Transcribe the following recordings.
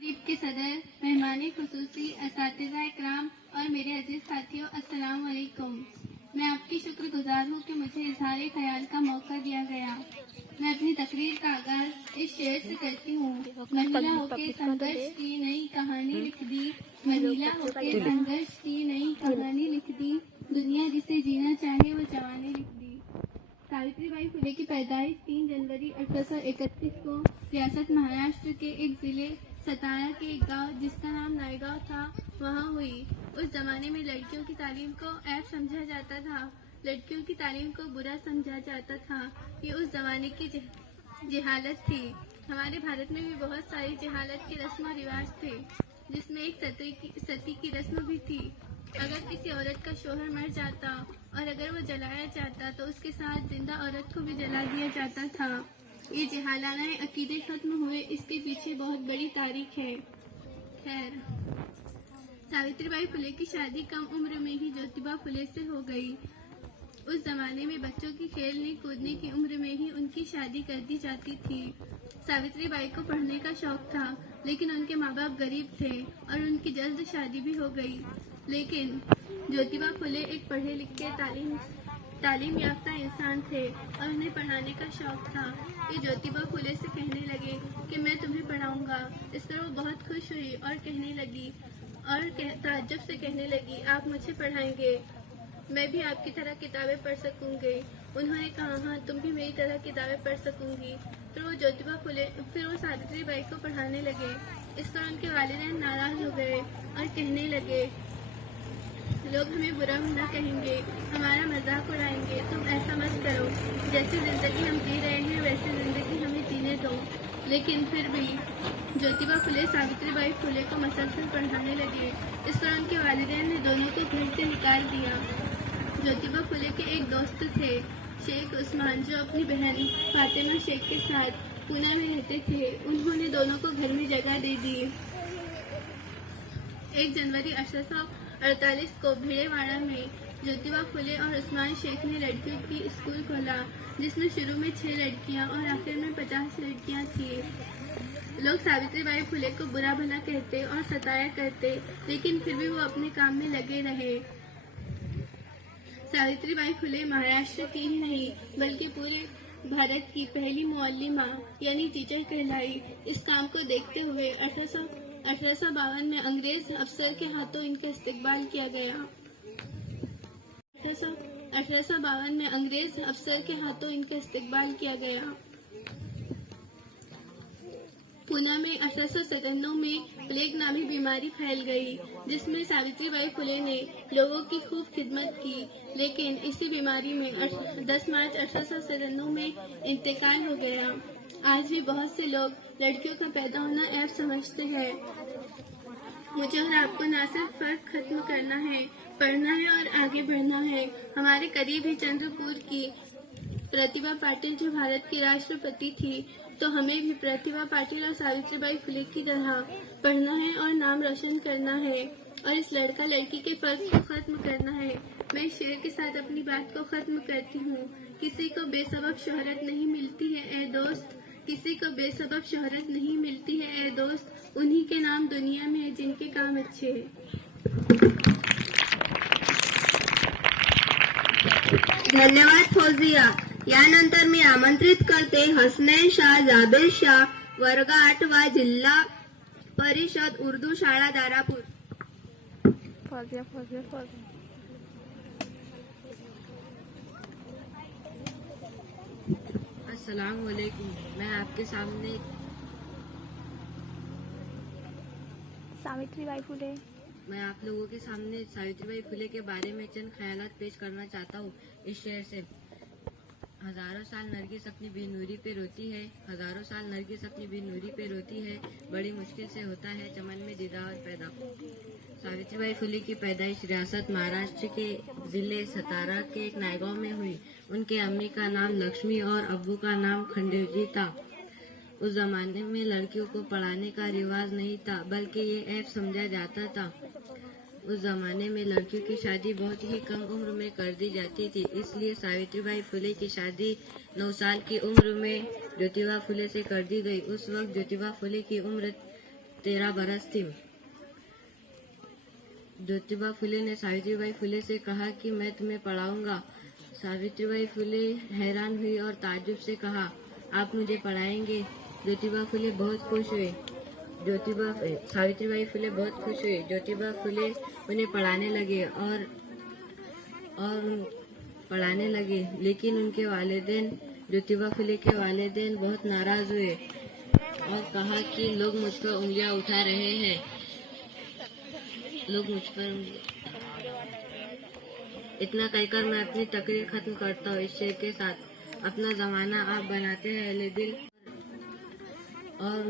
तकरीब के सदर, मेहमान खुसूसी, असातिज़ा इकराम और मेरे अजीज साथियों, अस्सलाम वालेकुम। मैं आपकी शुक्रगुजार हूँ कि मुझे इज़हार ख्याल का मौका दिया गया। मैं अपनी तकरीर का आगाज इस शेर से करती हूँ। महिला होके संघर्ष की नई कहानी लिख दी, महिला होके संघर्ष की नई कहानी लिख दी, दुनिया जिसे जीना चाहे वो जवानी लिख दी। सावित्रीबाई फुले की पैदाइश 3 जनवरी 1831 को रियासत महाराष्ट्र के एक जिले सतारा के एक गांव जिसका नाम नायगांव था वहां हुई। उस जमाने में लड़कियों की तालीम को ऐब समझा जाता था, लड़कियों की तालीम को बुरा समझा जाता था। ये उस जमाने की जहालत थी। हमारे भारत में भी बहुत सारी जहालत के रस्म और रिवाज थे, जिसमें एक सती की रस्म भी थी। अगर किसी औरत का शोहर मर जाता और अगर वो जलाया जाता तो उसके साथ जिंदा औरत को भी जला दिया जाता था। ये जहालाना अकीदे खत्म हुए, इसके पीछे बहुत बड़ी तारीख है। खैर, सावित्रीबाई फुले की शादी कम उम्र में ही ज्योतिबा फुले से हो गई। उस जमाने में बच्चों की खेलने कूदने की उम्र में ही उनकी शादी कर दी जाती थी। सावित्रीबाई को पढ़ने का शौक था, लेकिन उनके माँ बाप गरीब थे और उनकी जल्द शादी भी हो गई। लेकिन ज्योतिबा फुले एक पढ़े लिखे तालीम याफ्ता इंसान थे और उन्हें पढ़ाने का शौक था। ये ज्योतिबा फुले से कहने लगे कि मैं तुम्हें पढ़ाऊंगा। इस पर वो बहुत खुश हुई और कहने लगी और ताज्जुब से कहने लगी, आप मुझे पढ़ाएंगे, मैं भी आपकी तरह किताबें पढ़ सकूंगी। उन्होंने कहा, हाँ, तुम भी मेरी तरह किताबें पढ़ सकूंगी। फिर वो सावित्रीबाई को पढ़ाने लगे। इस पर उनके वालिदैन नाराज हो गए और कहने लगे, लोग हमें बुरा भला कहेंगे, हमारा मजाक उड़ाएंगे, तुम ऐसा मत करो, जैसी जिंदगी हम जी रहे हैं वैसी जिंदगी हमें जीने दो। लेकिन फिर भी ज्योतिबा फुले सावित्रीबाई फुले को मसलसल पढ़ाने लगे। इस पर उनके वालिदैन ने दोनों को घर से निकाल दिया। ज्योतिबा फुले के एक दोस्त थे, शेख उस्मान, जो अपनी बहन फातिमा शेख के साथ पूना में रहते थे। उन्होंने दोनों को घर में जगह दे दी। 1 जनवरी 1848 को भिड़ेवाड़ा में ज्योतिबा फुले और उस्मान शेख ने लड़कियों की स्कूल खोला, जिसमें शुरू में 6 लड़कियां और आखिर में 50 लड़कियां थी। लोग सावित्रीबाई फुले को बुरा भला कहते और सताया करते, लेकिन फिर भी वो अपने काम में लगे रहे। सावित्रीबाई फुले महाराष्ट्र की ही नहीं बल्कि पूरे भारत की पहली मुअल्लिमा यानी टीचर कहलाई। इस काम को देखते हुए 1852 में अंग्रेज अफसर के हाथों इनका इस्तेकबाल किया गया। 1852 में अंग्रेज अफसर के हाथों इनका इस्तेकबाल किया गया। पूना में 1857 में प्लेग नामी बीमारी फैल गई, जिसमें सावित्रीबाई फुले ने लोगों की खूब खिदमत की। लेकिन इसी बीमारी में 10 मार्च 1857 में इंतकाल हो गया। आज भी बहुत से लोग लड़कियों का पैदा होना ऐब समझते हैं। मुझे और आपको ना सिर्फ फर्क खत्म करना है, पढ़ना है और आगे बढ़ना है। हमारे करीब ही चंद्रपुर की प्रतिभा पाटिल जो भारत की राष्ट्रपति थी, तो हमें भी प्रतिभा पाटिल और सावित्रीबाई फुले की तरह पढ़ना है और नाम रोशन करना है और इस लड़का लड़की के फर्क को खत्म करना है। मैं इस शेर के साथ अपनी बात को खत्म करती हूँ। किसी को बेसबब शोहरत नहीं मिलती है ए दोस्त, किसी को बेसबब शोहरत नहीं मिलती है ए दोस्त, उन्हीं के नाम दुनिया में है जिनके काम अच्छे हैं। धन्यवाद फौजिया। यानंतर मी आमंत्रित करते हसनैन शाह जाबेर शाह, वर्ग 8वा, जिल्हा परिषद उर्दू शाळा दारापूर। अस्सलाम वालेकुम। मैं आपके सामने मैं आप लोगों के सामने सावित्रीबाई फुले के बारे में चंद ख्यालात पेश करना चाहता हूँ इस शेर से। हजारों साल नरगिस अपनी बेनूरी पे रोती है, हजारों साल नरगिस अपनी बेनूरी पे रोती है, बड़ी मुश्किल से होता है चमन में दीदार पैदा। सावित्रीबाई फुले की पैदाइश रियासत महाराष्ट्र के जिले सतारा के एक नायगांव में हुई। उनके अम्मी का नाम लक्ष्मी और अब्बू का नाम खंडेवजी था। उस जमाने में लड़कियों को पढ़ाने का रिवाज नहीं था, बल्कि ये ऐब समझा जाता था। उस जमाने में लड़कियों की शादी बहुत ही कम उम्र में कर दी जाती थी, इसलिए सावित्रीबाई फुले की शादी 9 साल की उम्र में ज्योतिबा फुले से कर दी गई। उस वक्त ज्योतिबा फुले की उम्र 13 बरस थी। ज्योतिबा फुले ने सावित्रीबाई फुले से कहा कि मैं तुम्हें पढ़ाऊंगा। सावित्रीबाई फुले हैरान हुई और ताज्जुब से कहा, आप मुझे पढ़ाएंगे? ज्योतिबा फुले बहुत खुश हुए। सावित्रीबाई फुले बहुत खुश हुए। ज्योतिबा फुले उन्हें पढ़ाने लगे, लेकिन उनके वालिदैन ज्योतिबा फुले के वालिदैन बहुत नाराज हुए और कहा कि लोग मुझ पर उंगलियां उठा रहे हैं। इतना कहकर मैं अपनी तकरीर खत्म करता हूँ इस शेर के साथ। अपना जमाना आप बनाते हैं अहले दिल। और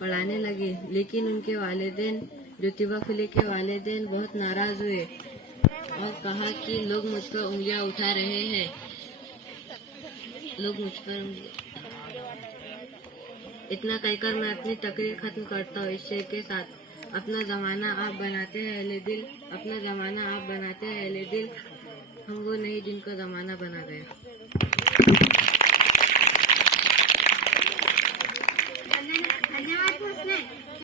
पढ़ाने लगे, लेकिन उनके वालिदैन ज्योतिबा फुले के वालिदैन बहुत नाराज हुए और कहा कि लोग मुझ पर उंगलियां उठा रहे हैं। इतना कहकर मैं अपनी तकरीर खत्म करता हूँ इस शेर के साथ। अपना जमाना आप बनाते हैं अहले दिल। अपना जमाना आप बनाते हैं अहले दिल। हम वो नहीं जिनको जमाना बना गया।